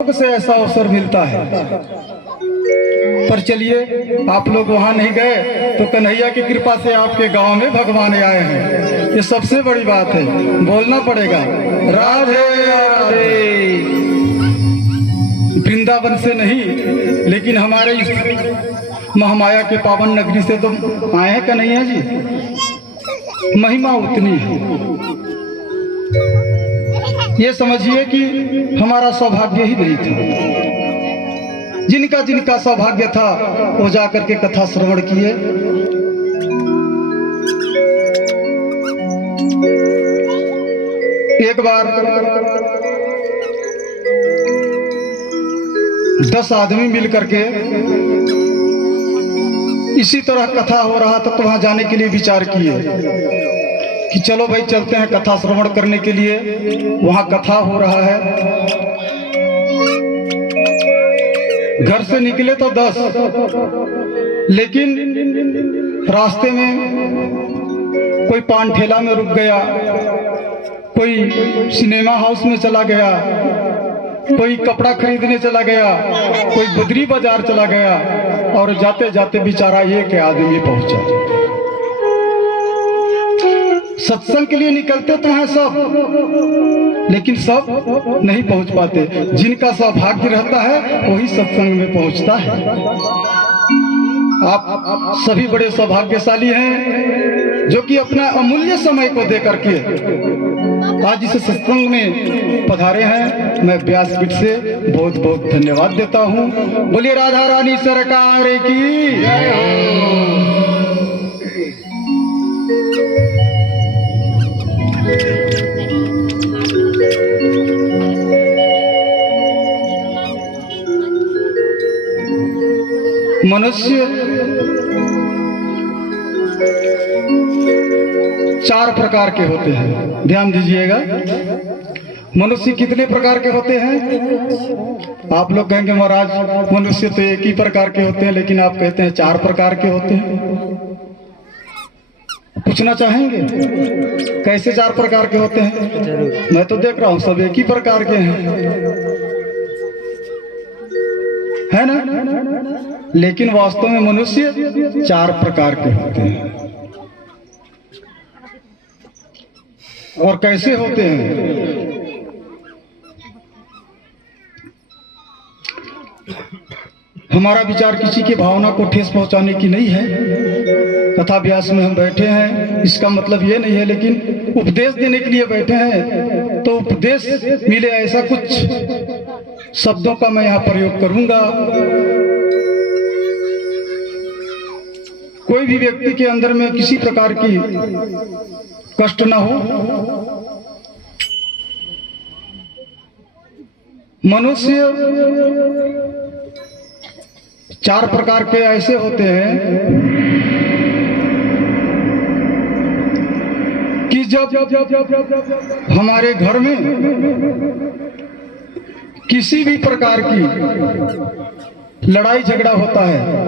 से ऐसा अवसर मिलता है। पर चलिए, आप लोग वहां नहीं गए तो कन्हैया की कृपा से आपके गांव में भगवान आए हैं, ये सबसे बड़ी बात है। बोलना पड़ेगा राधे राधे। वृंदावन से नहीं, लेकिन हमारे इस महामाया के पावन नगरी से तो आए हैं कन्हैया जी। महिमा उतनी है, ये समझिए कि हमारा सौभाग्य ही नहीं था। जिनका जिनका सौभाग्य था वो जाकर के कथा श्रवण किए। एक बार 10 आदमी मिल करके इसी तरह कथा हो रहा था, तो वहां जाने के लिए विचार किए कि चलो भाई चलते हैं कथा श्रवण करने के लिए। वहां कथा हो रहा है। घर से निकले तो 10, लेकिन रास्ते में कोई पान ठेला में रुक गया, कोई सिनेमा हाउस में चला गया, कोई कपड़ा खरीदने चला गया, कोई बदरी बाजार चला गया, और जाते जाते बेचारा एक आदमी पहुंचा। सत्संग के लिए निकलते तो हैं सब, लेकिन सब नहीं पहुंच पाते। जिनका सौभाग्य रहता है वही सत्संग में पहुंचता है। आप सभी बड़े सौभाग्यशाली हैं जो कि अपना अमूल्य समय को दे करके आज इस सत्संग में पधारे हैं। मैं व्यासपीठ से बहुत बहुत धन्यवाद देता हूं। बोलिए राधा रानी सरकार की जय हो। मनुष्य 4 प्रकार के होते हैं, ध्यान दीजिएगा। मनुष्य कितने प्रकार के होते हैं? आप लोग कहेंगे महाराज मनुष्य तो एक ही प्रकार के होते हैं, लेकिन आप कहते हैं 4 प्रकार के होते हैं। पूछना चाहेंगे कैसे 4 प्रकार के होते हैं? मैं तो देख रहा हूं सब एक ही प्रकार के हैं, है ना? लेकिन वास्तव में मनुष्य 4 प्रकार के होते हैं। और कैसे होते हैं? हमारा विचार किसी की भावना को ठेस पहुंचाने की नहीं है। कथा व्यास में हम बैठे हैं, इसका मतलब ये नहीं है, लेकिन उपदेश देने के लिए बैठे हैं। तो उपदेश मिले ऐसा कुछ शब्दों का मैं यहाँ प्रयोग करूंगा। कोई भी व्यक्ति के अंदर में किसी प्रकार की कष्ट ना हो। मनुष्य 4 प्रकार के ऐसे होते हैं कि जब हमारे घर में किसी भी प्रकार की लड़ाई झगड़ा होता है।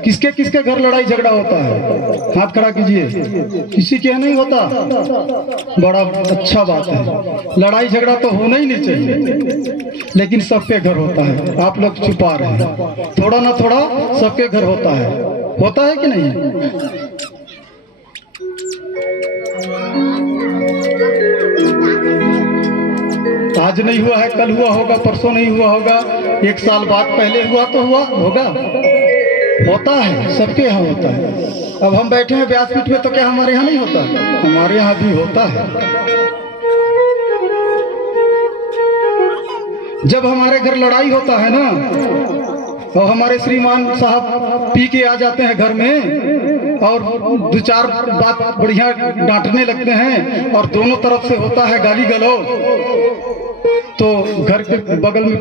किसके किसके घर लड़ाई झगड़ा होता है? हाथ खड़ा कीजिए। किसी के नहीं होता? बड़ा अच्छा बात है। लड़ाई झगड़ा तो होना ही नहीं चाहिए, लेकिन सबके घर होता है। आप लोग छुपा रहे हैं। थोड़ा ना थोड़ा सबके घर होता है कि नहीं? आज नहीं हुआ है, कल हुआ होगा, परसों नहीं हुआ होगा, 1 साल बाद पहले हुआ तो हुआ होगा। होता है, सबके यहाँ होता है। अब हम बैठे हैं व्यासपीठ में, तो क्या हमारे यहाँ नहीं होता? हमारे यहाँ भी होता है। जब हमारे घर लड़ाई होता है ना, और हमारे श्रीमान साहब पी के आ जाते हैं घर में और 2-4 बात बढ़िया डांटने लगते हैं, और दोनों तरफ से होता है गाली गलौज, तो घर के बगल में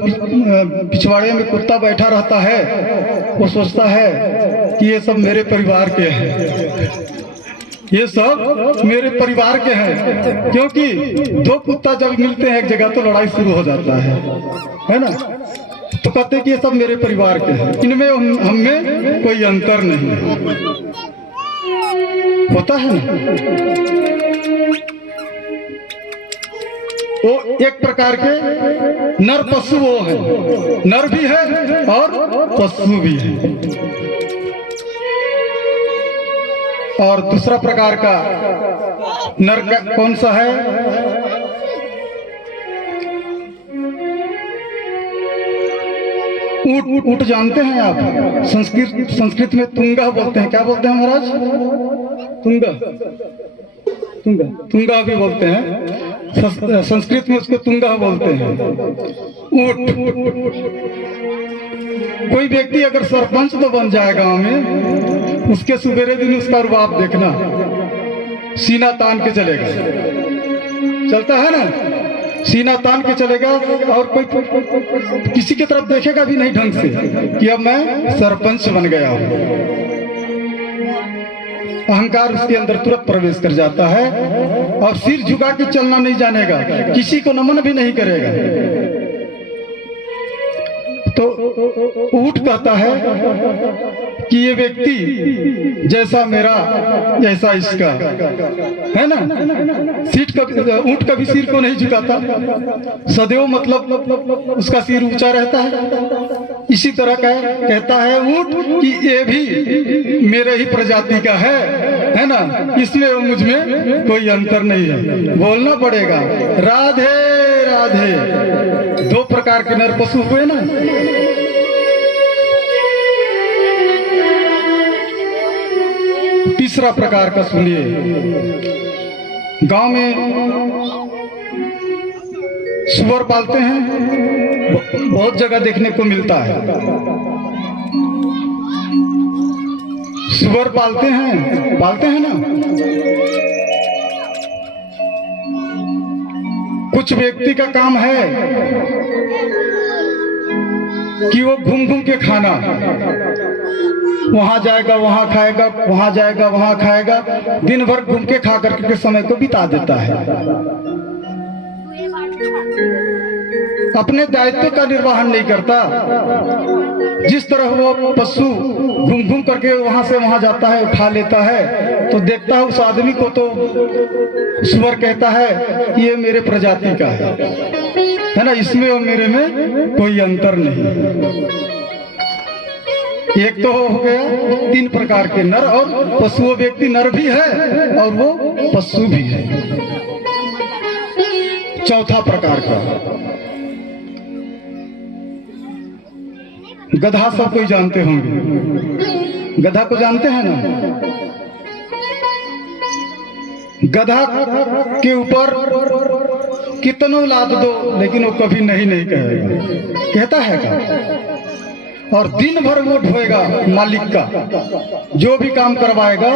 पिछवाड़े में कुत्ता बैठा रहता है। वो सोचता है कि ये सब मेरे परिवार के हैं, ये सब मेरे परिवार के हैं, क्योंकि 2 कुत्ता जब मिलते हैं एक जगह तो लड़ाई शुरू हो जाता है ना? तो कहते हैं कि ये सब मेरे परिवार के हैं, इनमें हम में कोई अंतर नहीं होता है ना? वो एक प्रकार के नर पशु वो है, नर भी है और पशु भी है। और दूसरा प्रकार का नर का कौन सा है? ऊट। ऊट जानते हैं आप? संस्कृत में तुंगा बोलते हैं। क्या बोलते हैं महाराज? तुंगा। तुंगा, तुंगा भी बोलते हैं। संस्कृत में उसको तुंगा बोलते हैं। ऊट। कोई व्यक्ति अगर सरपंच तो बन जाए गांव में, उसके सुबेरे दिन उसका रुबाब देखना, सीना तान के चलेगा। चलता है ना, सीना तान के चलेगा और कोई किसी की तरफ देखेगा भी नहीं ढंग से कि अब मैं सरपंच बन गया हूं। अहंकार उसके अंदर तुरंत प्रवेश कर जाता है और सिर झुका के चलना नहीं जानेगा, किसी को नमन भी नहीं करेगा। तो ऊट कहता है कि ये व्यक्ति जैसा मेरा जैसा इसका, है ना। ऊंट कभी सिर को नहीं झुकाता, सदैव मतलब उसका सिर ऊंचा रहता है। इसी तरह का कहता है ऊंट कि ये भी मेरे ही प्रजाति का है ना, इसमें मुझ में कोई अंतर नहीं है। बोलना पड़ेगा राधे राधे। दो प्रकार के नर पशु हुए ना। तीसरा प्रकार का सुनिए, गांव में सुअर पालते हैं, बहुत जगह देखने को मिलता है। सुअर पालते हैं ना। कुछ व्यक्ति का काम है कि वो घूम घूम के खाना, वहां जाएगा वहां खाएगा, वहां जाएगा वहां खाएगा, दिन भर घूम के खा करके समय को बिता देता है। अपने दायित्व का निर्वहन नहीं करता। जिस तरह वो पशु घूम घूम करके वहां से वहां जाता है, खा लेता है, तो देखता है उस आदमी को तो सुअर कहता है कि ये मेरे प्रजाति का है ना, इसमें और मेरे में कोई अंतर नहीं। एक तो हो गया तीन प्रकार के नर और पशु। वो व्यक्ति नर भी है और वो पशु भी है। चौथा प्रकार का गधा। सब कोई जानते होंगे, गधा को जानते हैं ना। गधा के ऊपर कितनों लाद दो लेकिन वो कभी नहीं कहेगा, कहता है का। और दिन भर वो ढोएगा मालिक का, जो भी काम करवाएगा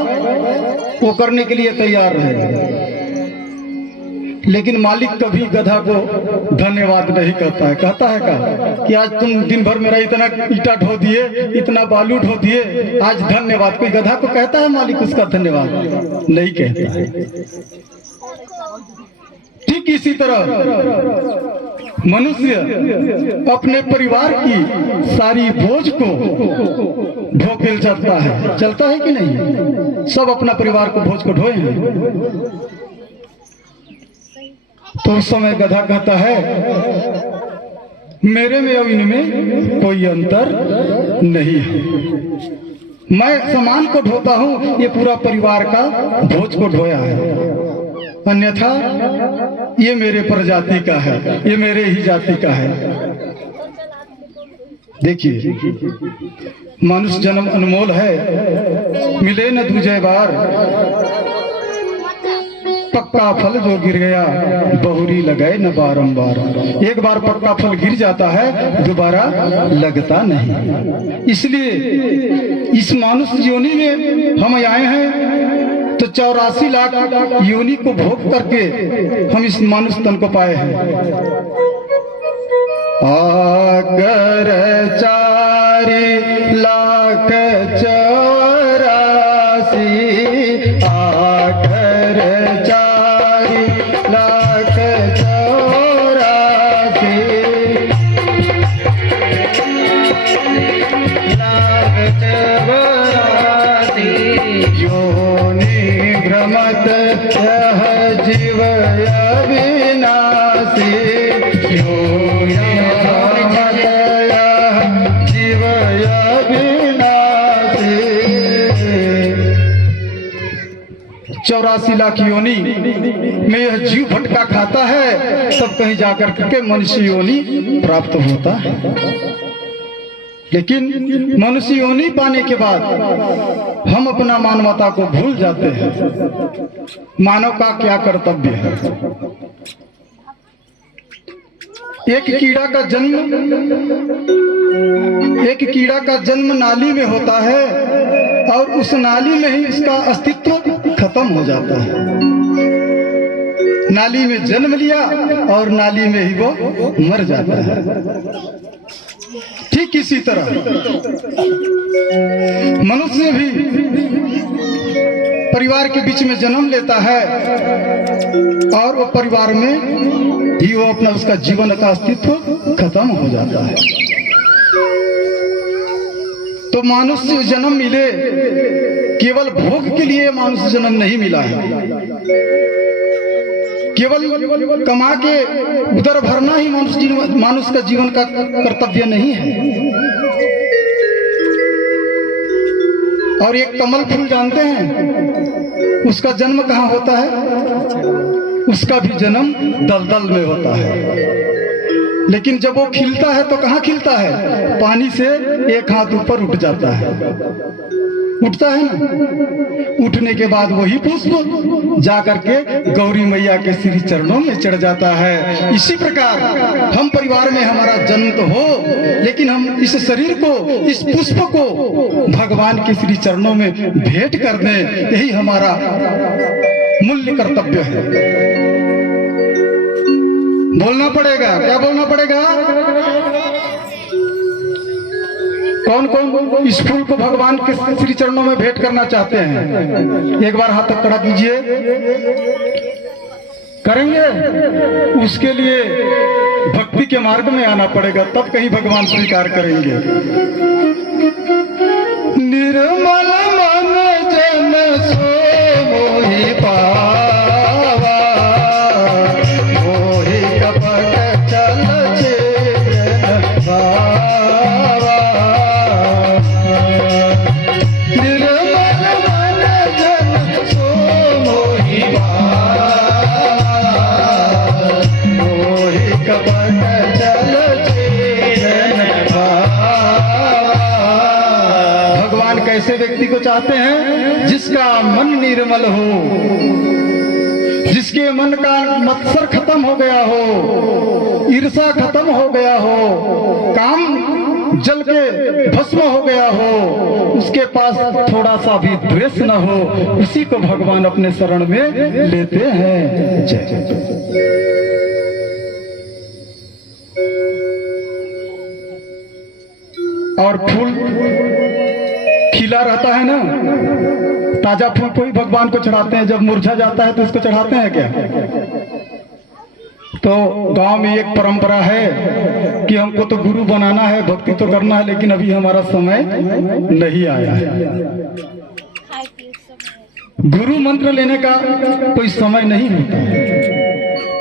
वो करने के लिए तैयार रहेगा। लेकिन मालिक कभी गधा को धन्यवाद नहीं कहता है। कहता है का कि आज तुम दिन भर मेरा इतना ईटा ढो दिए, इतना बालू ढो दिए, आज धन्यवाद। कोई गधा को कहता है मालिक उसका धन्यवाद? नहीं कहता है। ठीक इसी तरह मनुष्य अपने परिवार की सारी बोझ को ढोके चलता है। चलता है कि नहीं? सब अपना परिवार को बोझ को ढोए हैं। तो उस समय गधा कहता है मेरे में और इनमें कोई अंतर नहीं है। मैं सामान को ढोता हूं, ये पूरा परिवार का बोझ को ढोया है। अन्यथा ये मेरे प्रजाति का है, ये मेरे ही जाति का है। देखिए, मनुष्य जन्म अनमोल है, मिले न दूजे बार। पक्का फल जो गिर गया बहुरी लगाए न बारंबार। एक बार पक्का फल गिर जाता है, दोबारा लगता नहीं। इसलिए इस मानुष योनि में हम आए हैं, तो 84 लाख योनि को भोग करके हम इस मानुष तन को पाए हैं। अगर 4 लाख 84 आकर 4 लाख 84 योनि भ्रमत यह जीव अविनाशी। 84 लाख योनि में यह जीव भटका खाता है, तब कहीं जाकर के मनुष्य योनि प्राप्त होता है। लेकिन मनुष्य योनि पाने के बाद हम अपना मानवता को भूल जाते हैं। मानव का क्या कर्तव्य है? एक कीड़ा का जन्म नाली में होता है और उस नाली में ही इसका अस्तित्व खत्म हो जाता है। नाली में जन्म लिया और नाली में ही वो मर जाता है। ठीक इसी तरह मनुष्य भी परिवार के बीच में जन्म लेता है और वो परिवार में ही वो अपना उसका जीवन का अस्तित्व खत्म हो जाता है। तो मनुष्य जन्म मिले, केवल भोग के लिए मनुष्य जन्म नहीं मिला है। केवल कमा के उदर भरना ही मनुष्य का जीवन का कर्तव्य नहीं है। और एक कमल फूल जानते हैं, उसका जन्म कहाँ होता है? उसका भी जन्म दलदल में होता है। लेकिन जब वो खिलता है तो कहाँ खिलता है? पानी से एक हाथ ऊपर उठ जाता है, उठता है ना। उठने के बाद वही पुष्प जाकर के गौरी मैया के श्री चरणों में चढ़ जाता है। इसी प्रकार हम परिवार में हमारा जन्म तो हो, लेकिन हम इस शरीर को, इस पुष्प को भगवान के श्री चरणों में भेंट कर दें, यही हमारा मूल्य कर्तव्य है। बोलना पड़ेगा, क्या बोलना पड़ेगा? कौन कौन इस फूल को भगवान के श्री चरणों में भेंट करना चाहते हैं? एक बार हाथ तक खड़ा कीजिए। करेंगे? उसके लिए भक्ति के मार्ग में आना पड़ेगा, तब कहीं भगवान स्वीकार करेंगे। निर्मल मन जन सो मोहि पावा, मोहि कपट चल चेतन भावा। निर्मल मन जन सो मोहि पावा, मोहि कपट चल चेतन भावा। भगवान कैसे व्यक्ति को चाहते हैं? जिसका मन निर्मल हो, जिसके मन का मत्सर खत्म हो गया हो, ईर्षा खत्म हो गया हो, काम जल के भस्म हो गया हो, उसके पास थोड़ा सा भी द्वेष न हो, उसी को भगवान अपने शरण में लेते हैं। जय जय। और फूल खिला रहता है ना, ताजा फूल को ही भगवान को चढ़ाते हैं। जब मुरझा जाता है तो उसको चढ़ाते हैं क्या? तो गांव में एक परंपरा है कि हमको तो गुरु बनाना है, भक्ति तो करना है, लेकिन अभी हमारा समय नहीं आया है। गुरु मंत्र लेने का कोई समय नहीं होता है।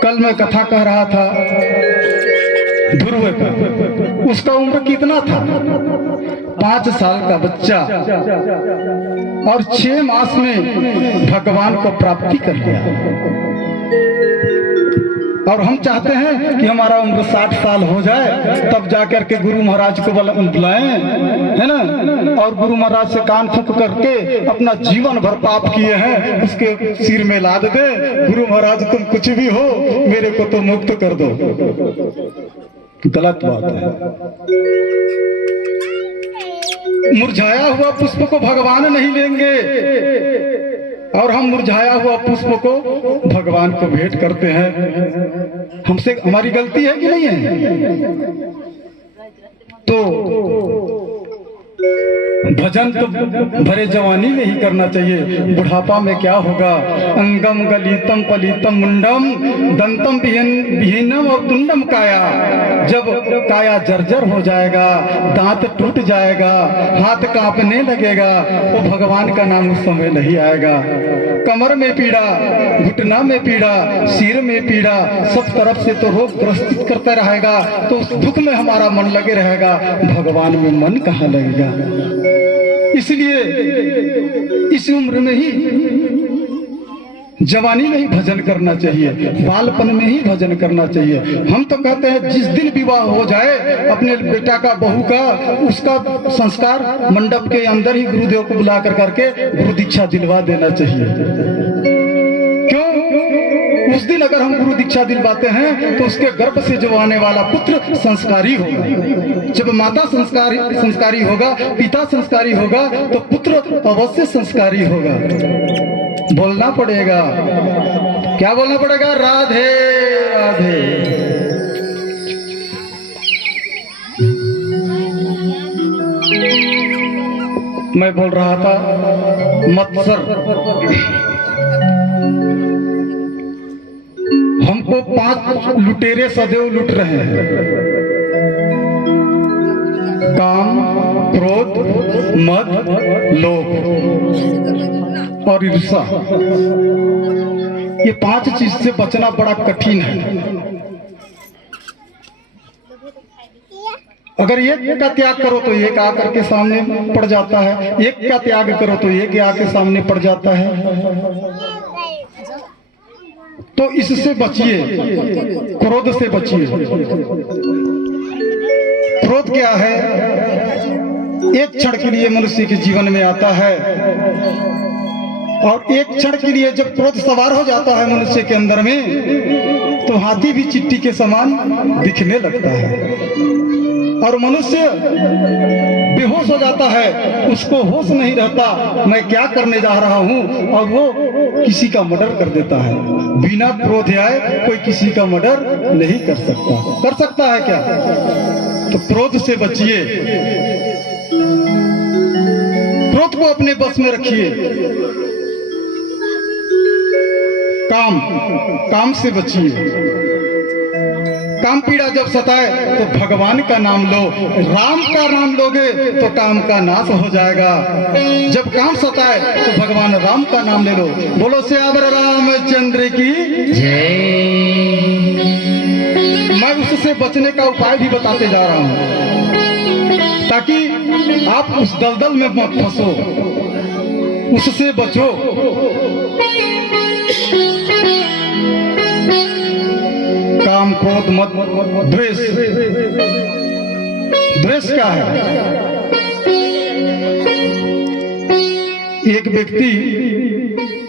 कल मैं कथा कह रहा था ध्रुव का, उसका उम्र कितना था? 5 साल का बच्चा, और 6 मास में भगवान को प्राप्ति कर लिया। और हम चाहते हैं कि हमारा उम्र 60 साल हो जाए, तब जाकर के गुरु महाराज को बुलाएं, है ना, और गुरु महाराज से कान फूंक करके अपना जीवन भर पाप किए हैं उसके सिर में लाद दे। गुरु महाराज तुम कुछ भी हो, मेरे को तो मुक्त कर दो। गलत बात है। मुरझाया हुआ पुष्प को भगवान नहीं लेंगे, और हम मुरझाया हुआ पुष्प को भगवान को भेंट करते हैं। हमसे हमारी गलती है कि नहीं है? तो भजन तो भरे जवानी में ही करना चाहिए। बुढ़ापा में क्या होगा? अंगम गलीतम पलीतम मुंडम दंतम विहीनम और तुंडम काया। जब काया जर्जर हो जाएगा, दांत टूट जाएगा, हाथ कांपने लगेगा, वो भगवान का नाम उस समय नहीं आएगा। कमर में पीड़ा, घुटना में पीड़ा, सिर में पीड़ा, सब तरफ से तो रोग ग्रसित करता रहेगा, तो उस दुख में हमारा मन लगे रहेगा, भगवान में मन कहाँ लगेगा? इसलिए इस उम्र में ही जवानी में ही भजन करना चाहिए, बालपन में ही भजन करना चाहिए। हम तो कहते हैं जिस दिन विवाह हो जाए अपने बेटा का, बहू का, उसका संस्कार मंडप के अंदर ही गुरुदेव को बुला कर करके गुरु दीक्षा दिलवा देना चाहिए। क्यों? उस दिन अगर हम गुरु दीक्षा दिलवाते हैं तो उसके गर्भ से जो आने वाला पुत्र संस्कारी होगा। जब माता संस्कारी होगा, पिता संस्कारी होगा, तो पुत्र अवश्य संस्कारी होगा। बोलना पड़ेगा, क्या बोलना पड़ेगा? राधे राधे। मैं बोल रहा था मत्सर, हमको 5 लुटेरे सदैव लुट रहे हैं। काम, क्रोध, मद, लोभ और ईर्ष्या। ये 5 चीज से बचना बड़ा कठिन है। अगर एक का त्याग करो तो एक आकर के सामने पड़ जाता है, एक का त्याग करो तो एक आके सामने पड़ जाता है। तो इससे बचिए, क्रोध से बचिए। क्रोध क्या है? एक क्षण के लिए मनुष्य के जीवन में आता है और एक क्षण के लिए जब क्रोध सवार हो जाता है मनुष्य के अंदर में तो हाथी भी चिट्टी के समान दिखने लगता है और मनुष्य बेहोश हो जाता है। उसको होश नहीं रहता मैं क्या करने जा रहा हूं, और वो किसी का मर्डर कर देता है। बिना क्रोध आए कोई किसी का मर्डर नहीं कर सकता। कर सकता है क्या? तो क्रोध से बचिए, क्रोध को अपने बस में रखिए। काम से बचिए। काम पीड़ा जब सताए तो भगवान का नाम लो, राम का नाम लोगे तो काम का नाश हो जाएगा। जब काम सताए तो भगवान राम का नाम ले लो। बोलो श्यावर रामचंद्र की जय। मैं उससे बचने का उपाय भी बताते जा रहा हूं ताकि आप उस दलदल में मत फंसो, उससे बचो। काम, क्रोध, मद, द्वेष। द्वेष क्या है? एक व्यक्ति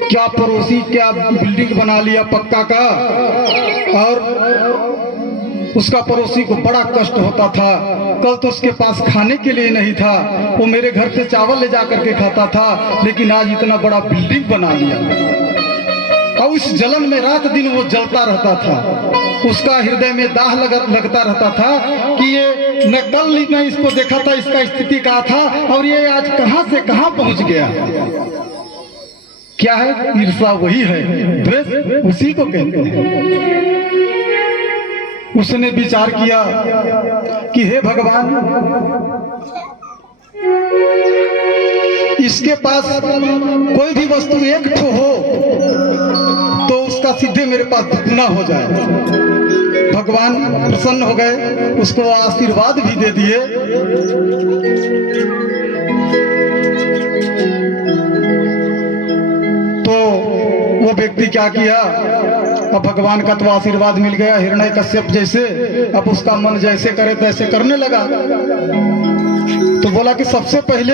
क्या पड़ोसी क्या बिल्डिंग बना लिया पक्का का, और उसका पड़ोसी को बड़ा कष्ट होता था। कल तो उसके पास खाने के लिए नहीं था, वो मेरे घर से चावल ले जा करके खाता था, लेकिन आज इतना बड़ा बिल्डिंग बना लिया और उस जलन में रात दिन वो जलता रहता था। उसका हृदय में दाह लगता रहता था कि ये मैं कल मैं इसको देखा था, इसका स्थिति क्या था और ये आज कहां से कहां पहुंच गया। क्या है? ईर्ष्या वही है, द्वेष उसी को कहते हैं। उसने विचार किया कि हे भगवान, इसके पास कोई भी वस्तु एक ठो हो तो उसका सीधे मेरे पास दुगना हो जाए। भगवान प्रसन्न हो गए, उसको आशीर्वाद भी दे दिए। तो वो व्यक्ति क्या किया, अब भगवान का तो आशीर्वाद मिल गया हिरण्यकश्यप जैसे, अब उसका मन जैसे करे तैसे करने लगा। तो बोला कि सबसे पहले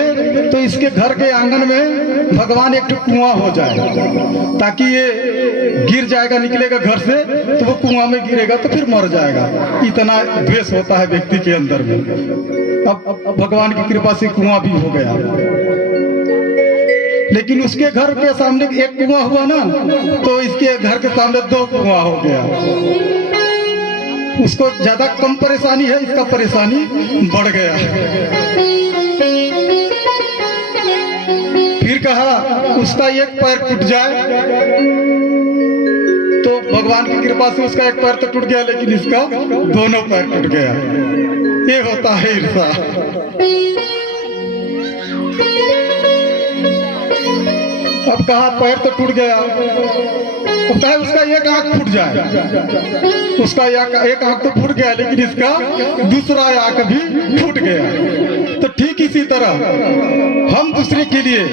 तो इसके घर के आंगन में भगवान एक कुआं हो जाए, ताकि ये गिर जाएगा निकलेगा घर से तो वो कुआं में गिरेगा तो फिर मर जाएगा। इतना द्वेष होता है व्यक्ति के अंदर में। अब भगवान की कृपा से कुआं भी हो गया, लेकिन उसके घर के सामने एक कुआं हुआ ना, तो इसके घर के सामने 2 कुआं हो गया। उसको ज्यादा कम परेशानी है, इसका परेशानी बढ़ गया। फिर कहा उसका एक पैर टूट जाए, तो भगवान की कृपा से उसका एक पैर तो टूट गया, लेकिन इसका दोनों पैर टूट गया। ये होता है ईर्ष्या। अब कहा पैर तो टूट गया, अब कहा उसका एक आंख फूट जाए। उसका एक आंख तो फूट गया, लेकिन इसका दूसरा आंख भी फूट गया। तो ठीक इसी तरह हम दूसरे के लिए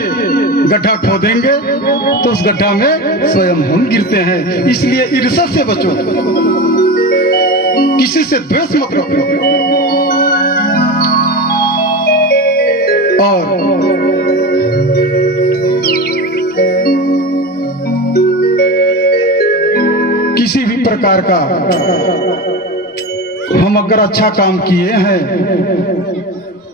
गड्ढा खोदेंगे तो उस गड्ढा में स्वयं हम गिरते हैं। इसलिए ईर्ष्या से बचो, किसी से द्वेष मत रखो, और किसी भी प्रकार का हम अगर अच्छा काम किए हैं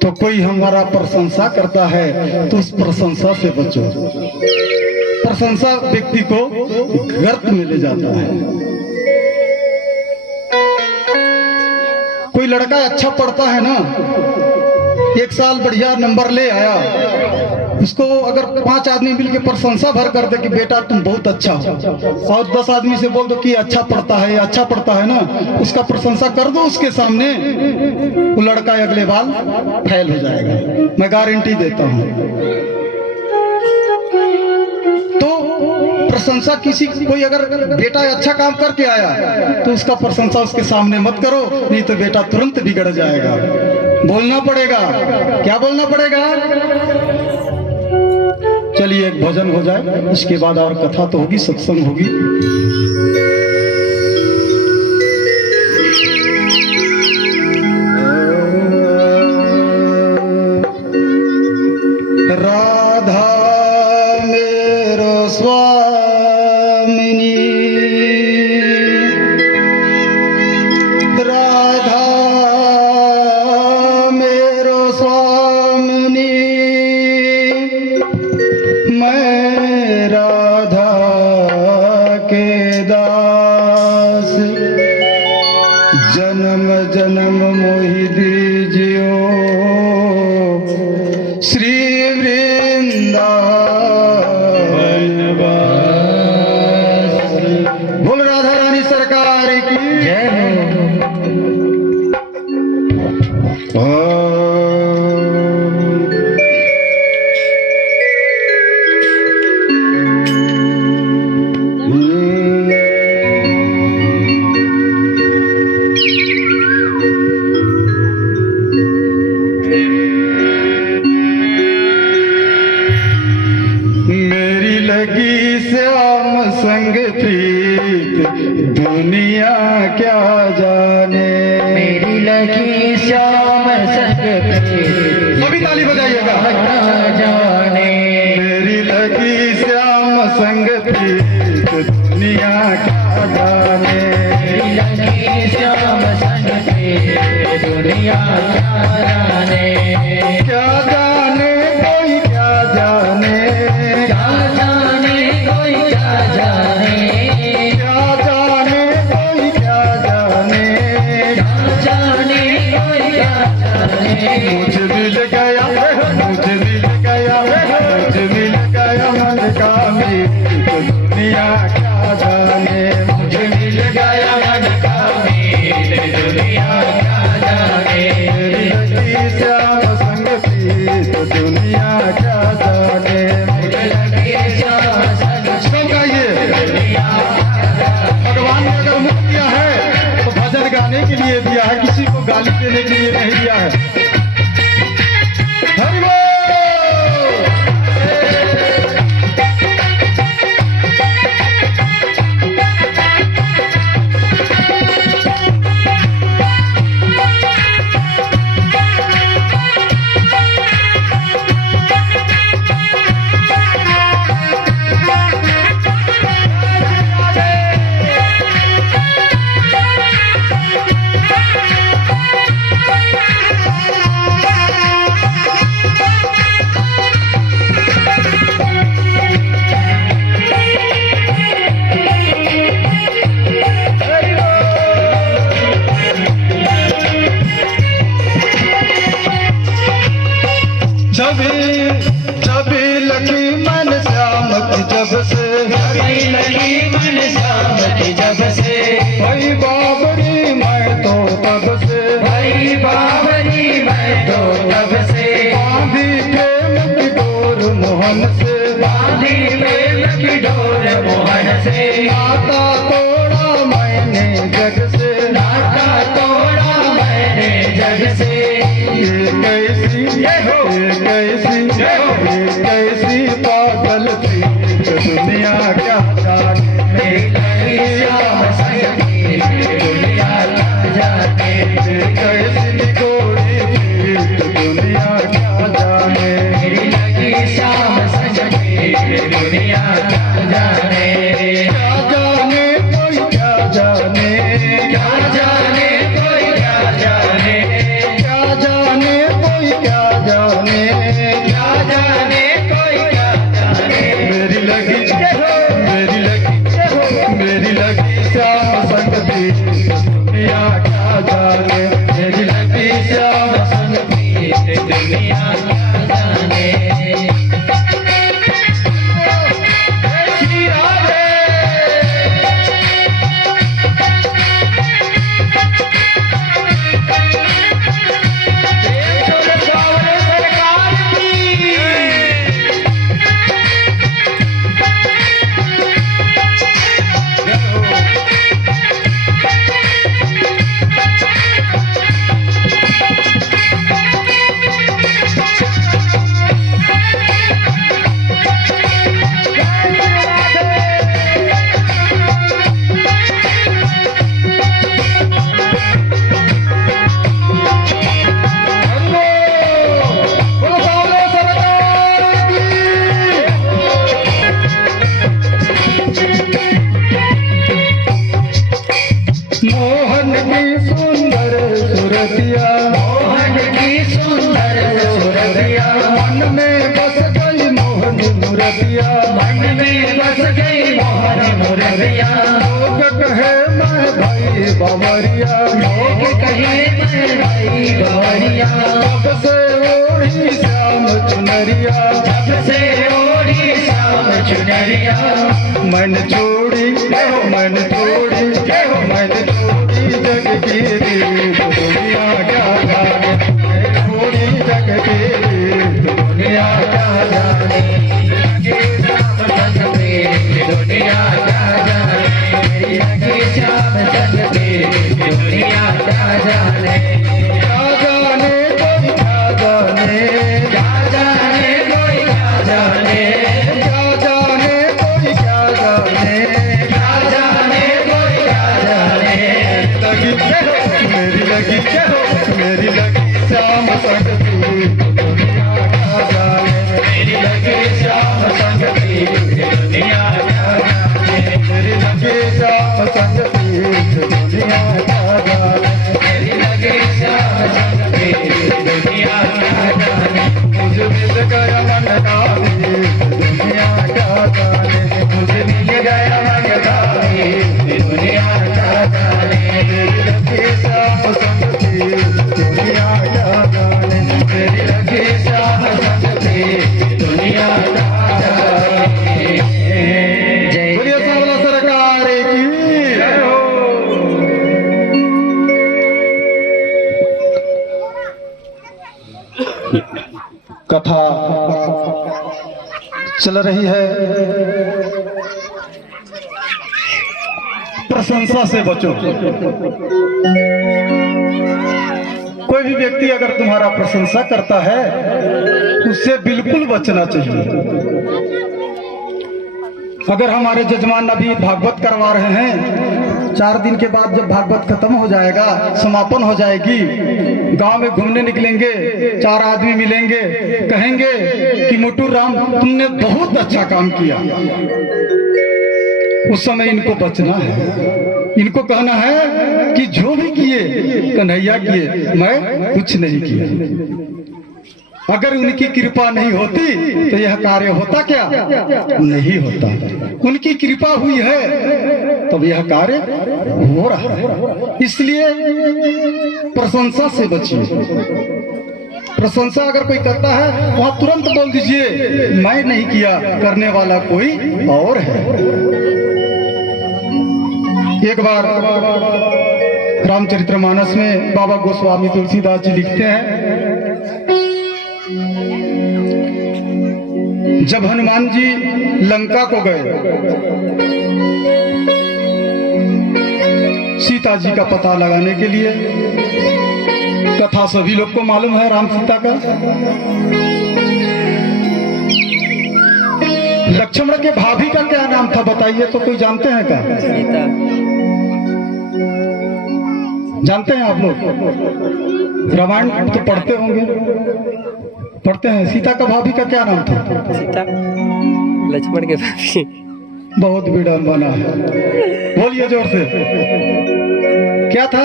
तो कोई हमारा प्रशंसा करता है तो उस प्रशंसा से बचो। प्रशंसा व्यक्ति को गर्त में ले जाता है। कोई लड़का अच्छा पढ़ता है ना, 1 साल बढ़िया नंबर ले आया, उसको अगर 5 आदमी मिलकर प्रशंसा भर कर दे कि बेटा तुम बहुत अच्छा हो, और 10 आदमी से बोल दो कि अच्छा पढ़ता है, अच्छा पढ़ता है ना, उसका प्रशंसा कर दो उसके सामने, वो लड़का अगले बार फेल हो जाएगा, मैं गारंटी देता हूँ। तो प्रशंसा किसी कोई अगर बेटा अच्छा काम करके आया तो उसका प्रशंसा उसके सामने मत करो, नहीं तो बेटा तुरंत बिगड़ जाएगा। बोलना पड़ेगा, क्या बोलना पड़ेगा? चलिए एक भजन हो जाए, इसके बाद और कथा तो होगी, सत्संग होगी। राधा मेरो स्वामिनी, राधा मेरो स्वामिनी, मैं राधा के दास, जन्म जन्म मोहि दीजियो श्री वृंदावन वास। बोल राधा रानी सरकार की जय। मेरी लगी श्याम संग प्रीत दुनिया क्या जाने, मेरी लगी श्याम संग प्रीत सभी ताली बजाइएगा। क्या जाने, मेरी लगी श्याम संग प्रीत दुनिया क्या जाने, मेरी लगी श्याम संग प्रीत दुनिया क्या जाने, क्या जाने कोई क्या जाने, क्या जाने कोई क्या जाने, क्या जाने कोई क्या जाने, क्या जाने कोई क्या जाने। मुझे मिल गया, मुझे मिल गया, मुझे मिल गया मन का मीत दुनिया क्या जाने, मुझे मिल गया मन का मीत दुनिया क्या जाने, मेरी लगी श्याम संग प्रीत दुनिया क्या जाने। मुझे लगी श्याम संग सब गाइए। दुनिया भगवान ने अगर मुख दिया है तो भजन गाने के लिए दिया है, किसी को गाली देने के लिए नहीं दिया है। हरि बोल। जबी लगी मन श्याम की जब से, लगी मन श्याम की जब से, भाई बाबरी मैं तो तब से, भाई बाबरी मैं तो तब से, बांधी प्रेम की डोर मोहन से, बांधी प्रेम की डोर मोहन से, नाता तोड़ा मैंने जग से, नाता तोड़ा मैंने जग जग से कैसी पागल थी तो दुनिया क्या जाने। मेरी लगी श्याम संग की दुनिया क्या जाने। कैसी गोरी थी तो दुनिया क्या जाने। मेरी लगी श्याम संग की दुनिया क्या जाने। क्या जाने कोई क्या जाने। क्या जाने कोई क्या जाने। क्या जाने कोई क्या जाने। क्या जाने कोई क्या जाने। मेरी लगी श्याम संग थी दुनिया क्या जाने। मेरी लगी श्याम संग की दुनिया क्या जाने। श्री राधे। सरकार की। मोहन की सुंदर सुरतिया। मोहन की सुंदर सूरतिया। मन में बस गई मोहन मूर्तिया। मन में बस गई मोहन मूर्तिया। लोग कहे मैं भाई बावरिया। लोग कहे मैं भाई गौरिया। जब से ओढ़ी श्याम चुनरिया। जब से ओढ़ी श्याम चुनरिया। मन छोड़ी जग की रीत दुनिया क्या जाने। छोड़ी जग की रीत दुनिया क्या जाने। श्याम संग में दुनिया क्या जाने। मेरी लगी श्याम संग में दुनिया क्या जाने। क्या जाने कोई क्या जाने। क्या जाने कोई क्या जाने। क्या जाने कोई क्या जाने। क्या जाने कोई क्या जाने। मेरी लगी श्याम संग थी दुनिया क्या जाने। मेरी लगी श्याम संग की दुनिया क्या जाने। मेरी लगी श्याम संग थी दुनिया क्या जाने। मेरी लगी श्याम संग की दुनिया क्या जाने। मुझे मिल गया मन का दुनिया क्या जाने। मुझे मिल गया मन का दुनिया क्या जाने। मेरी लगी श्याम संग थी दुनिया क्या जाने। मेरी लगी श्याम संग की दुनिया क्या जाने। जय बोलिए सावला सरकार की जय हो। कथा चल रही है। प्रशंसा से बचो। कोई भी व्यक्ति अगर तुम्हारा प्रशंसा करता है उससे बिल्कुल बचना चाहिए। अगर हमारे जजमान अभी भागवत करवा रहे हैं, 4 दिन के बाद जब भागवत खत्म हो जाएगा, समापन हो जाएगी, गांव में घूमने निकलेंगे, 4 आदमी मिलेंगे, कहेंगे कि मोटू राम तुमने बहुत अच्छा काम किया। उस समय इनको बचना है। इनको कहना है कि जो भी किए कन्हैया किए, मैं कुछ नहीं किया। अगर उनकी कृपा नहीं होती तो यह कार्य होता क्या? नहीं होता। उनकी कृपा हुई है तब यह कार्य हो रहा है। इसलिए प्रशंसा से बचिए। प्रशंसा अगर कोई करता है वहां तुरंत बोल दीजिए मैं नहीं किया, करने वाला कोई और है। एक बार रामचरितमानस में बाबा गोस्वामी तुलसीदास जी लिखते हैं, जब हनुमान जी लंका को गए, सीता जी का पता लगाने के लिए, कथा सभी लोग को मालूम है राम सीता का। लक्ष्मण के भाभी का क्या नाम था बताइए तो, कोई जानते हैं क्या? सीता। जानते हैं आप लोग? रामायण तो पढ़ते होंगे, पढ़ते हैं। सीता का भाभी का क्या नाम था? सीता लक्ष्मण के भाभी। बहुत विडम्बना है, बोलिए जोर से, क्या था?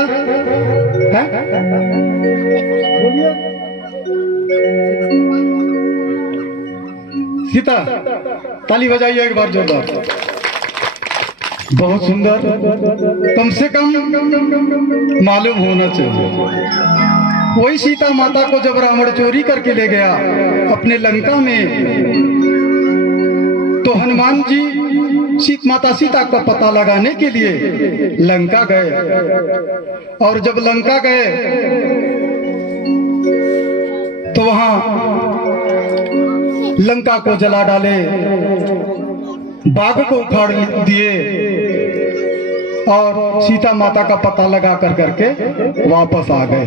बोलिए। सीता, ताली बजाइए एक बार जोरदार। बहुत सुंदर, कम से कम मालूम होना चाहिए। वही सीता माता को जब रावण चोरी करके ले गया अपने लंका में, तो हनुमान जी माता सीता का पता लगाने के लिए लंका गए। और जब लंका गए तो वहां लंका को जला डाले, बाग को उखाड़ दिए और सीता माता का पता लगा करके वापस आ गए।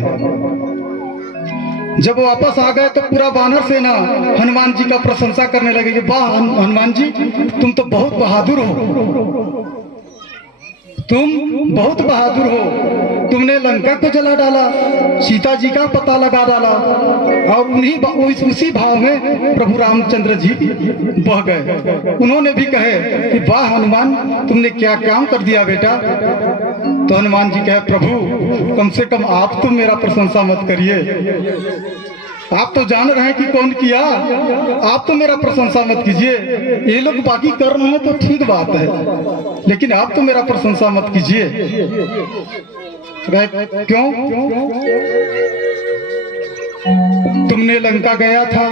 जब वापस आ गए तो पूरा वानर सेना हनुमान जी का प्रशंसा करने लगे कि वाह हनुमान जी, तुम तो बहुत बहादुर हो, तुम बहुत बहादुर हो, तुमने लंका को जला डाला, सीता जी का पता लगा डाला। और उसी भाव में प्रभु रामचंद्र जी बह गए। उन्होंने भी कहे कि वाह हनुमान, तुमने क्या काम कर दिया बेटा। तो हनुमान जी कहे प्रभु, कम से कम आप तो मेरा प्रशंसा मत करिए, आप तो जान रहे हैं कि कौन किया, आप तो मेरा प्रशंसा मत कीजिए। ये लोग बाकी कर रहे हैं तो ठीक बात है, लेकिन आप तो मेरा प्रशंसा मत कीजिए। क्यों? तुमने लंका गया था?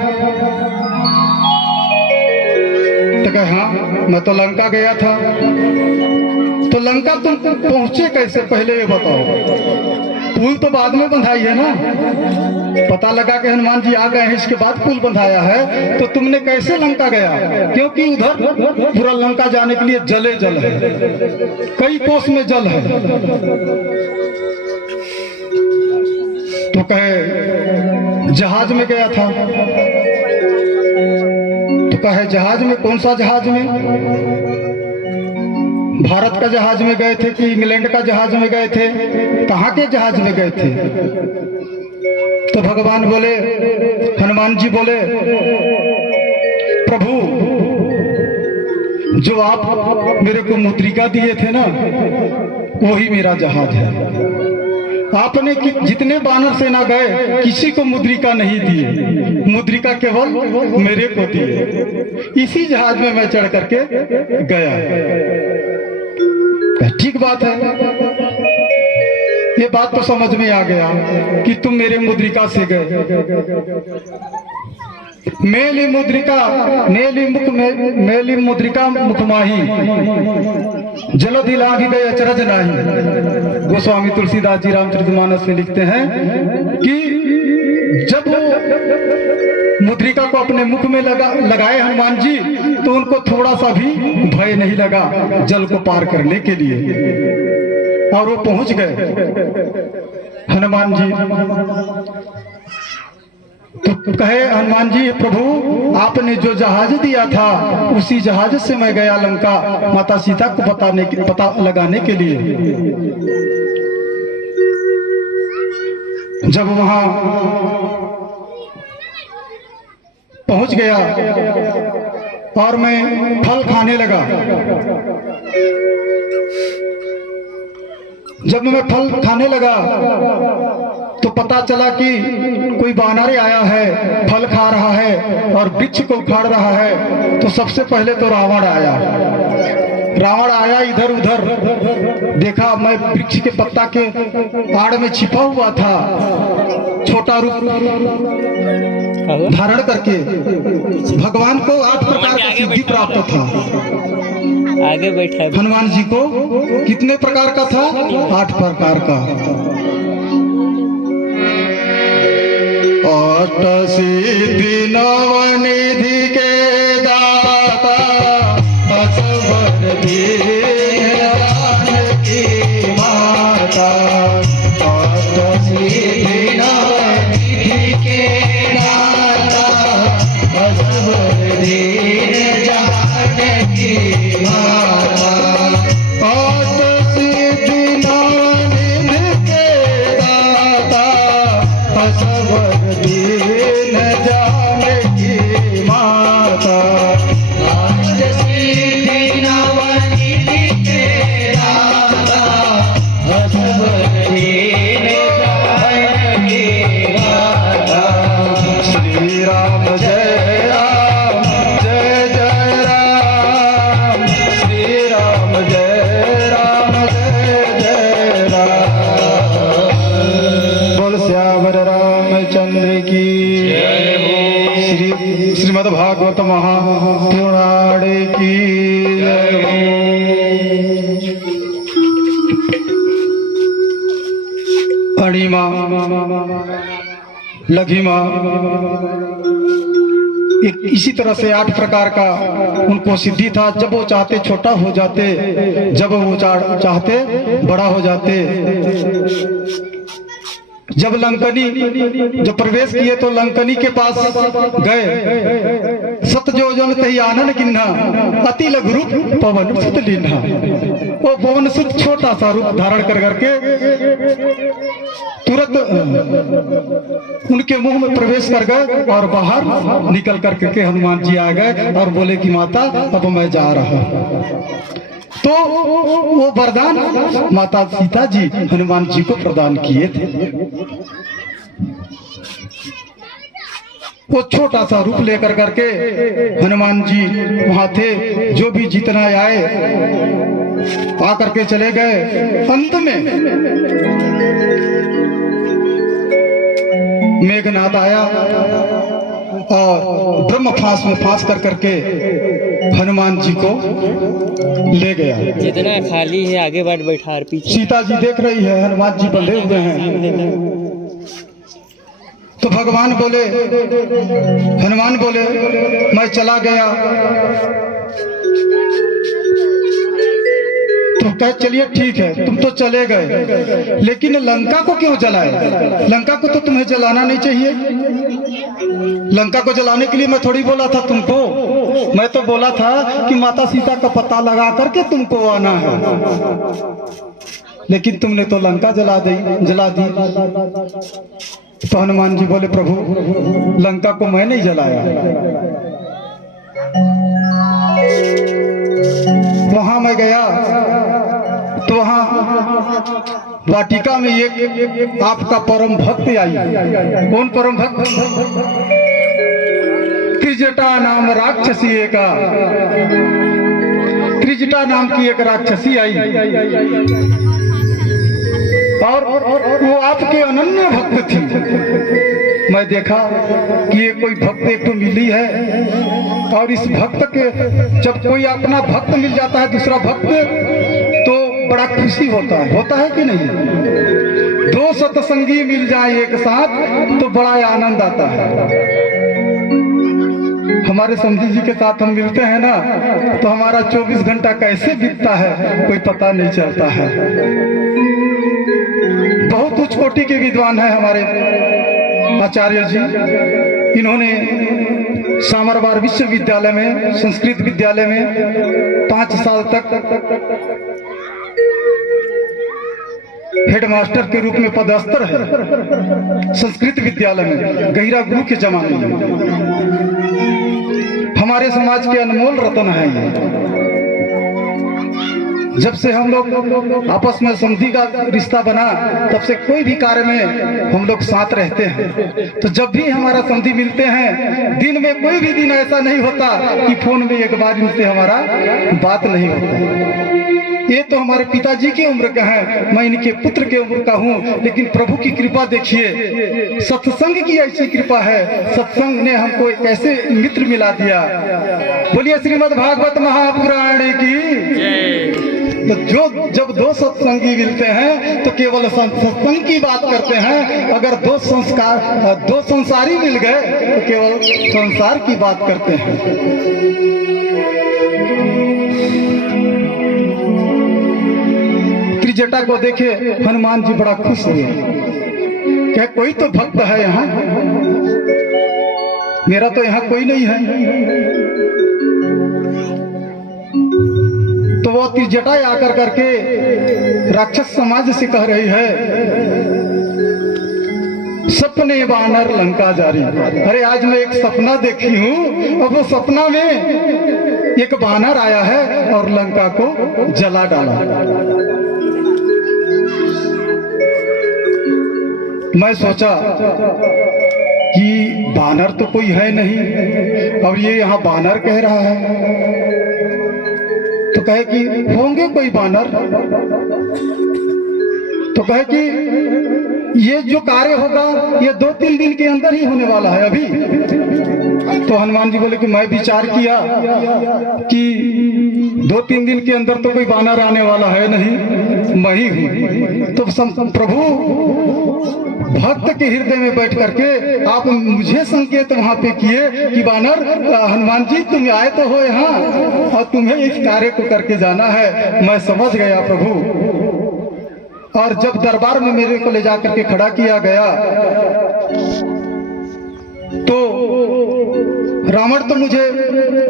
तो कहे हाँ, मैं तो लंका गया था। तो लंका तुम पहुंचे कैसे, पहले ये बताओ। पुल तो बाद में बंधाई है ना, पता लगा कि हनुमान जी आ गए हैं, इसके बाद पुल बंधाया है। तो तुमने कैसे लंका गया? क्योंकि उधर पूरा लंका जाने के लिए जले जल है, कई कोस में जल है। तो कहे जहाज में गया था। तो कहे जहाज में? कौन सा जहाज में? भारत का जहाज में गए थे कि इंग्लैंड का जहाज में गए थे? कहाँ के जहाज में गए थे? तो भगवान बोले, हनुमान जी बोले प्रभु, जो आप मेरे को मुद्रिका दिए थे ना, वही मेरा जहाज है। आपने जितने वानर सेना गए किसी को मुद्रिका नहीं दिए, मुद्रिका केवल मेरे को दिए। इसी जहाज में मैं चढ़ करके गया। ठीक बात है, ये बात तो समझ में आ गया कि तुम मेरे मुद्रिका से गए। मेली मुद्रिका मेली मुद्रिका मुखमाही, जलधि लांघ गए अचरज नाही। गोस्वामी तुलसीदास जी रामचरितमानस में लिखते हैं कि जब मुद्रिका को अपने मुख में लगाए हनुमान जी, तो उनको थोड़ा सा भी भय नहीं लगा जल को पार करने के लिए, और वो पहुंच गए हनुमान जी। तो कहे हनुमान जी प्रभु, आपने जो जहाज दिया था उसी जहाज से मैं गया लंका, माता सीता को पता लगाने के लिए। जब वहां पहुंच गया और मैं फल खाने लगा, जब मैं फल खाने लगा तो पता चला कि कोई वानर आया है, फल खा रहा है और वृक्ष को उखाड़ रहा है। तो सबसे पहले तो रावण आया, इधर उधर देखा, मैं वृक्ष के पत्ता के आड़ में छिपा हुआ था, छोटा रूप धारण करके। भगवान को 8 प्रकार का सिद्धि प्राप्त था। आगे बैठा हनुमान जी को कितने प्रकार का था? 8 प्रकार का। 8 सिद्धि नवनिधि के दाता, असवर की माता। 8 सिद्धि असबर दीन जानकी माता आज सीधी नवनीति के दाता असबर दीन जानकी माता श्री राम जय राम जय जय राम श्री राम जय जय राम बोल श्यावर रामचंद्र की श्रीमद् भागवत महापुराण की अणिमा लघिमा इसी तरह से 8 प्रकार का उनको सिद्धि था। जब वो चाहते छोटा हो जाते, जब वो चाहते बड़ा हो जाते। जब लंकनी जब प्रवेश किए तो लंकनी के पास गए। सत जो जन तही आनन गिन्हा अति लघु रूप पवन सुत लीन्हा। वो पवन सुत छोटा सा रूप धारण कर करके तुरंत उनके मुंह में प्रवेश कर गए और बाहर निकल करके हनुमान जी आ गए और बोले कि माता अब मैं जा रहा हूं। तो वो वरदान माता सीता जी हनुमान जी को प्रदान किए थे। वो छोटा सा रूप लेकर करके हनुमान जी वहां थे। जो भी जितना आए आकर के चले गए। अंत में मेघनाथ आया और ब्रह्म फांस में फांस कर करके हनुमान जी को ले गया। जितना खाली है आगे बढ़ बैठा पीछे। सीता जी देख रही है हनुमान जी बंधे हुए हैं। तो भगवान बोले, हनुमान बोले मैं चला गया। तो कहे चलिए ठीक है तुम तो चले गए, लेकिन लंका को क्यों जलाए? लंका को तो तुम्हें जलाना नहीं चाहिए। लंका को जलाने के लिए मैं थोड़ी बोला था तुमको। मैं तो बोला था कि माता सीता का पता लगा करके तुमको आना है, लेकिन तुमने तो लंका जला दी। तो हनुमान जी बोले प्रभु लंका को मैं नहीं जलाया। वहां मैं गया तो वहां वाटिका में एक आपका परम भक्त आई। कौन परम भक्त? त्रिजटा नाम राक्षसी का, त्रिजटा नाम की एक राक्षसी आई और वो आपके अनन्य भक्त थी। मैं देखा कि ये कोई भक्त एक तो मिली है और इस भक्त के जब कोई अपना भक्त मिल जाता है दूसरा भक्त तो बड़ा खुशी होता है कि नहीं? 2 सत्संगी मिल जाए एक साथ तो बड़ा आनंद आता है। हमारे समझी जी के साथ हम मिलते हैं ना तो हमारा 24 घंटा कैसे बीतता है कोई पता नहीं चलता है। बहुत उच्च कोटि के विद्वान है हमारे आचार्य जी। इन्होंने सामरवार विश्वविद्यालय में संस्कृत विद्यालय में 5 साल तक हेडमास्टर के रूप में पदस्थ है संस्कृत विद्यालय में, गहिरा गुरु के जमाने में। हमारे समाज के अनमोल रत्न है ये। जब से हम लोग आपस में समझी का रिश्ता बना तब से कोई भी कार्य में हम लोग साथ रहते हैं। तो जब भी हमारा समझी मिलते हैं, दिन में कोई भी दिन ऐसा नहीं होता कि फोन में एक बार इनसे हमारा बात नहीं होता। ये तो हमारे पिताजी की उम्र का है, मैं इनके पुत्र के उम्र का हूँ, लेकिन प्रभु की कृपा देखिए, सत्संग की ऐसी कृपा है। सत्संग ने हमको एक ऐसे मित्र मिला दिया। बोलिए श्रीमद् भागवत महापुराण की। तो जब 2 सत्संगी मिलते हैं तो केवल सत्संग की बात करते हैं। अगर 2 संसारी मिल गए तो केवल संसार की बात करते हैं। त्रिजटा को देखे हनुमान जी बड़ा खुश हुए। क्या कोई तो भक्त है यहाँ? मेरा तो यहाँ कोई नहीं है। तो वो त्रिजटा आकर करके राक्षस समाज से कह रही है सपने वानर लंका जारी। अरे आज मैं एक सपना देखी हूँ, अब वो सपना में एक वानर आया है और लंका को जला डाला। मैं सोचा कि वानर तो कोई है नहीं और ये यहाँ वानर कह रहा है, तो कहे कि होंगे कोई वानर, तो कहे कि ये जो कार्य होगा ये 2-3 दिन के अंदर ही होने वाला है अभी। तो हनुमान जी बोले कि मैं विचार किया कि 2-3 दिन के अंदर तो कोई वानर आने वाला है नहीं, मैं ही हूँ। तो प्रभु भक्त के हृदय में बैठ करके आप मुझे संकेत वहां पे किए कि वानर हनुमान जी तुम आए तो हो यहाँ और तुम्हें इस कार्य को करके जाना है। मैं समझ गया प्रभु। और जब दरबार में मेरे को ले जाकर के खड़ा किया गया तो रावण तो मुझे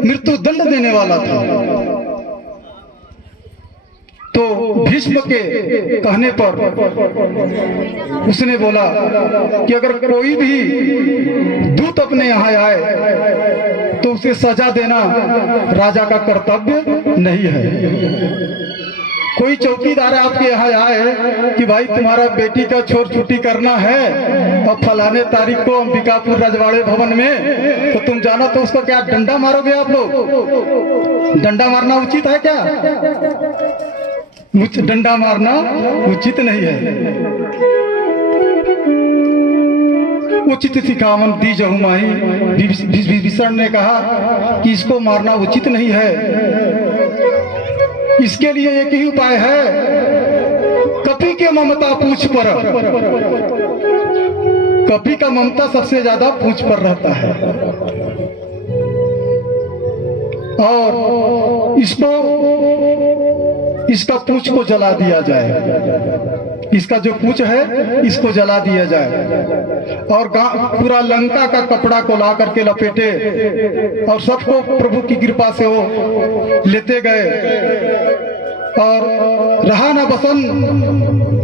मृत्यु दंड देने वाला था। तो भीष्म के कहने पर उसने बोला कि अगर कोई भी दूत अपने यहाँ आए तो उसे सजा देना राजा का कर्तव्य नहीं है। कोई चौकीदार आपके यहाँ आए कि भाई तुम्हारा बेटी का छोर छुट्टी करना है और फलाने तारीख को अंबिकापुर रजवाड़े भवन में, तो तुम जाना तो उसको क्या डंडा मारोगे आप लोग? डंडा मारना उचित है क्या? डंडा मारना उचित नहीं है। उचित सिखावन दी जहु माही, विभीषण ने कहा कि इसको मारना उचित नहीं है। इसके लिए एक ही उपाय है, कपि के ममता पूछ पर। कपि का ममता सबसे ज्यादा पूछ पर रहता है और इसका पूछ को जला दिया जाए। इसका जो पूछ है इसको जला दिया जाए और पूरा लंका का कपड़ा को ला करके लपेटे और सबको प्रभु की कृपा से वो लेते गए और रहा ना बसन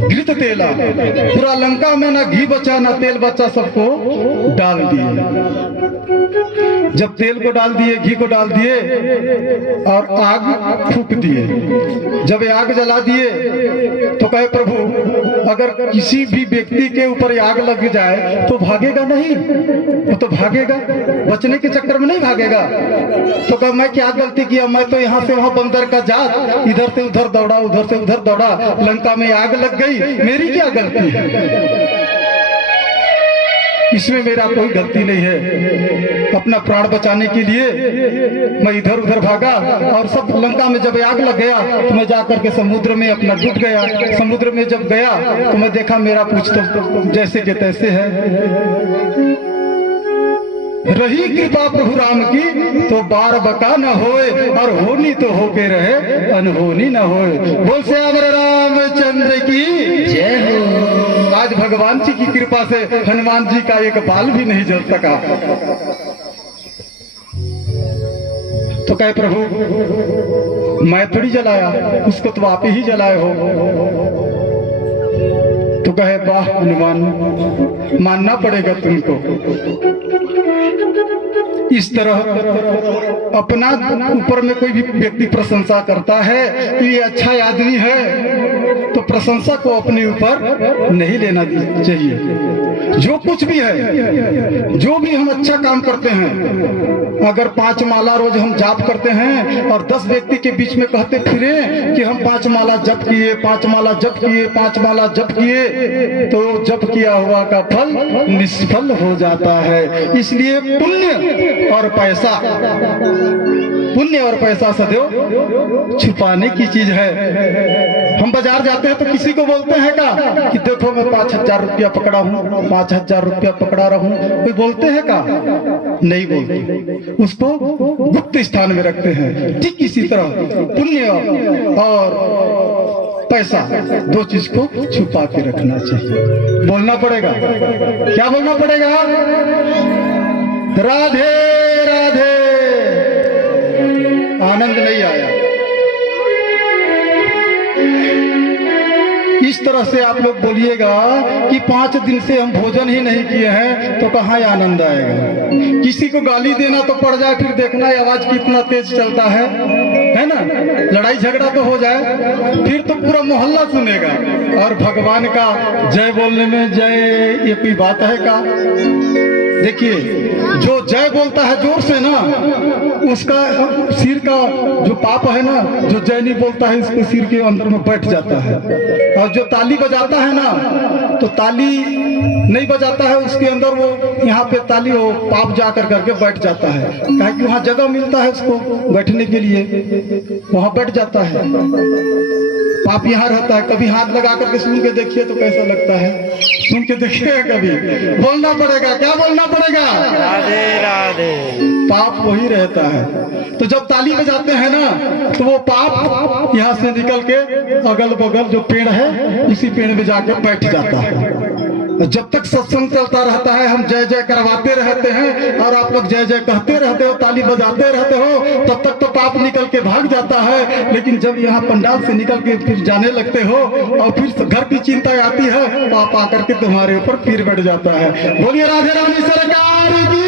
घृत तेला। पूरा लंका में ना घी बचा ना तेल बचा, सबको डाल दिए। जब तेल को डाल दिए, घी को डाल दिए और आग फूक दिए। जब ये आग जला दिए तो कहे प्रभु अगर किसी भी व्यक्ति के ऊपर आग लग जाए तो भागेगा नहीं, वो तो भागेगा, बचने के चक्कर में नहीं भागेगा। तो कहे मैं क्या गलती किया, मैं तो यहाँ से वहां बंदर का जात, इधर से उधर दौड़ा, उधर से उधर दौड़ा, लंका में आग लग गई, मेरी क्या गलती है? इसमें मेरा कोई गलती नहीं है। अपना प्राण बचाने के लिए मैं इधर उधर भागा और सब लंका में जब आग लग गया तो मैं जाकर के समुद्र में अपना डूब गया। समुद्र में जब गया तो मैं देखा मेरा पूछ तो जैसे के तैसे है। रही कृपा प्रभु राम की तो बार बका न होए और होनी तो होके रहे, अनहोनी न होए। बोल श्याम रामचंद्र की जय हो। आज भगवान जी की कृपा से हनुमान जी का एक बाल भी नहीं जल सका। तो कहे प्रभु मैं थोड़ी जलाया, उसको तो आप ही जलाए हो। तो कहे वाह हनुमान, मानना पड़ेगा तुमको। इस तरह अपना ऊपर में कोई भी व्यक्ति प्रशंसा करता है कि ये अच्छा आदमी है, तो प्रशंसा को अपने ऊपर नहीं लेना चाहिए। जो कुछ भी है, जो भी हम अच्छा काम करते हैं, अगर 5 माला रोज हम जाप करते हैं और 10 व्यक्ति के बीच में कहते फिरे कि हम 5 माला जप किए, 5 माला जप किए, 5 माला जप किए, तो जप किया हुआ का फल निष्फल हो जाता है। इसलिए पुण्य और पैसा सदैव छुपाने की चीज है। हम बाजार जाते हैं तो किसी को बोलते हैं का कि देखो मैं 5,000 रुपया पकड़ा हूँ, 5,000 रुपया पकड़ा रहूं, कोई बोलते हैं का? नहीं बोलते, उसको गुप्त स्थान में रखते हैं। ठीक इसी तरह पुण्य और पैसा 2 चीज को छुपा के रखना चाहिए। बोलना पड़ेगा, क्या बोलना पड़ेगा? राधे राधे। आनंद नहीं आया। इस तरह से आप लोग बोलिएगा कि 5 दिन से हम भोजन ही नहीं किए हैं, तो कहाँ आनंद आएगा। किसी को गाली देना तो पड़ जाए, फिर देखना आवाज कितना तेज चलता है ना, लड़ाई झगड़ा तो हो जाए, फिर तो पूरा मोहल्ला सुनेगा। और भगवान का जय बोलने में जय ये कोई बात है का। देखिए, जो जय बोलता है जोर से ना, उसका सिर का जो पाप है ना, जो जय नहीं बोलता है उसके सिर के अंदर में बैठ जाता है। और जो ताली बजाता है ना, तो ताली नहीं बजाता है, उसके अंदर वो यहाँ पे ताली वो पाप जा कर करके बैठ जाता है। कहा कि वहाँ जगह मिलता है उसको बैठने के लिए, वहाँ बैठ जाता है। पाप यहाँ रहता है। कभी हाथ लगा करके सुन के देखिए तो कैसा लगता है, सुन के देखिए, कभी बोलना पड़ेगा। क्या बोलना पड़ेगा? राधे राधे। पाप वही रहता है। तो जब ताली बजाते हैं ना, तो वो पाप यहाँ से निकल के अगल बगल जो पेड़ है उसी पेड़ में जाकर बैठ जाता है। जब तक सत्संग चलता रहता है, हम जय जय करवाते रहते हैं और आप लोग जय जय कहते रहते हो, ताली बजाते रहते हो, तब तक तो पाप निकल के भाग जाता है। लेकिन जब यहाँ पंडाल से निकल के फिर जाने लगते हो और फिर घर की चिंता आती है, पाप आकर के तुम्हारे ऊपर फिर बैठ जाता है। बोलिए राधे रानी सरकार की।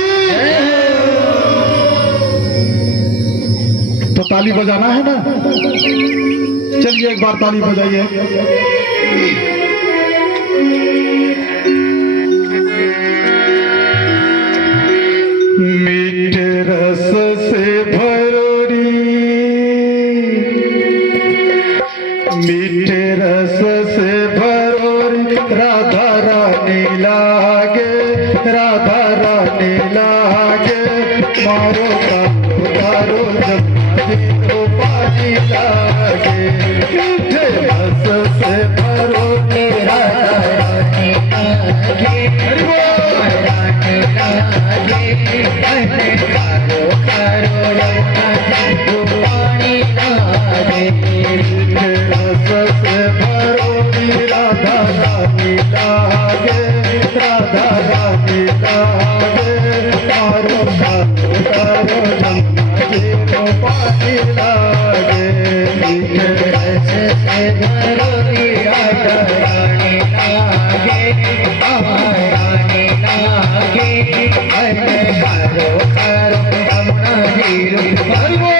तो ताली बजाना है ना, चलिए एक बार ताली बजाइए। मीठे रस से भरोरी, मीठे रस से भरोरी, राधा रानी लागे, राधा रानी लागे, मारो तारो जमाने पानी लागे। मीठे रस से भरोरी, राधा रानी लागे,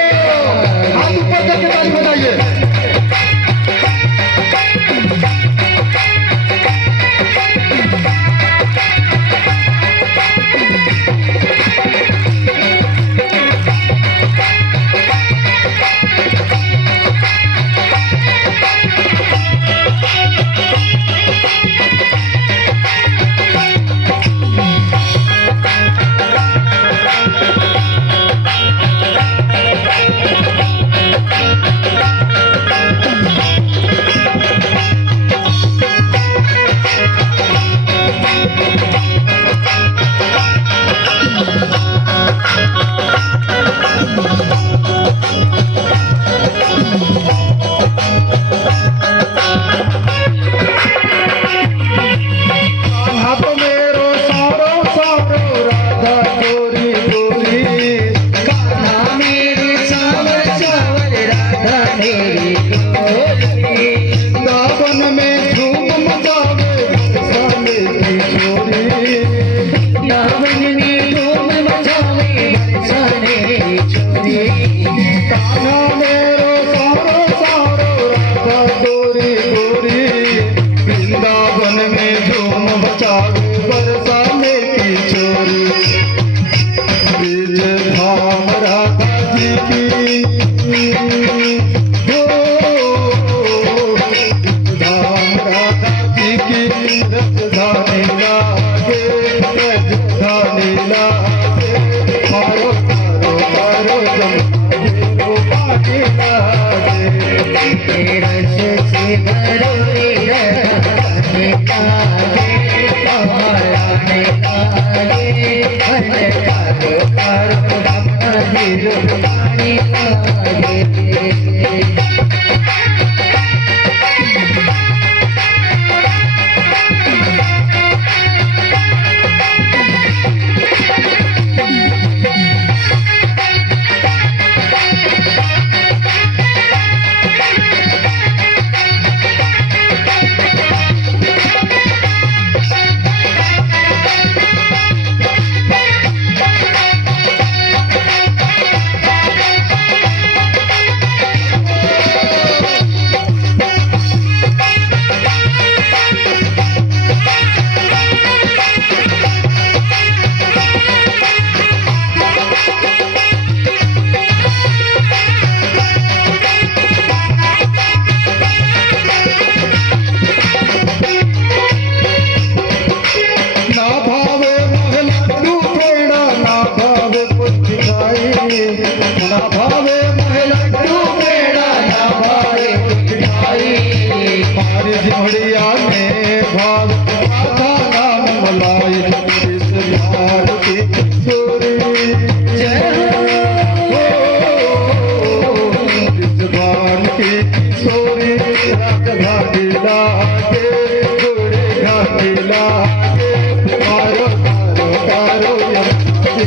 हाथ ऊपर करके ताली बजाइए।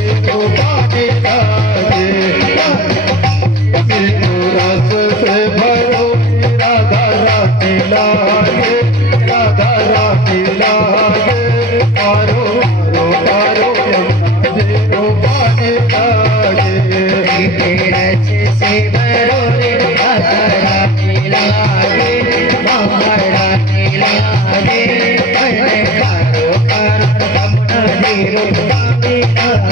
जीरो पानी लागे मीठो रस से भरो राधा रानी लागे राधा रानी लागे पारो पारो पारो यमुना जीरो पानी लागे रस से भरो रे राधा रानी लागे महारा लागे कारो कारो यमुना जीरो पानी लागे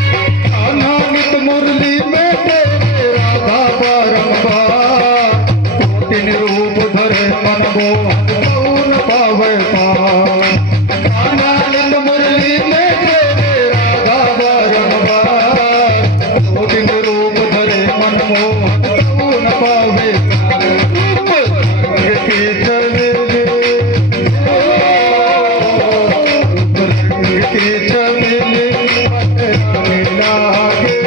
अनामित मुरली में तेरे राधा बारंबार कोटिन रूप धरे मन मोहन मौन पावे पार अनामित मुरली में तेरे राधा बारंबार कोटिन रूप धरे मन मोहन मौन पावे पार रंग की चमेली रंग की चमेली रानी लागे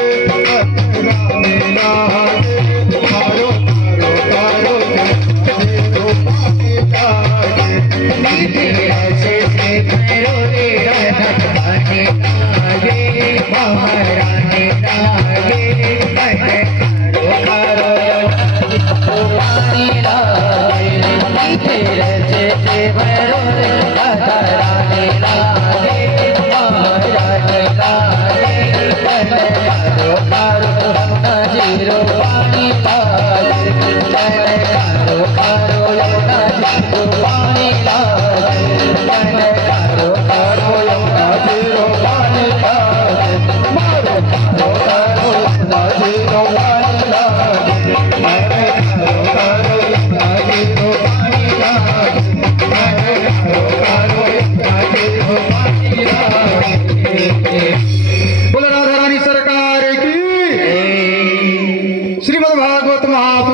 रानी लागे तारो तारो तारो जीरो पानी लागे रस से भरो रे राधा रानी लागे महारानी लागे कारो कारो पानी लागे रस से भरो रे राधा रानी लागे महारानी लागे कारो कारो यमुना जीरो पानी लागे कारो कारो यमुना जीरो पानी लागे कारो कारो यमुना जीरो पानी लागे मारो कारो कारो यमुना जीरो पानी लागे मारो कारो यमुना जीरो पानी लागे मारो कारो यमुना जीरो पानी लागे बोले राधा रानी सरकार की श्रीमद् भागवत महापुराण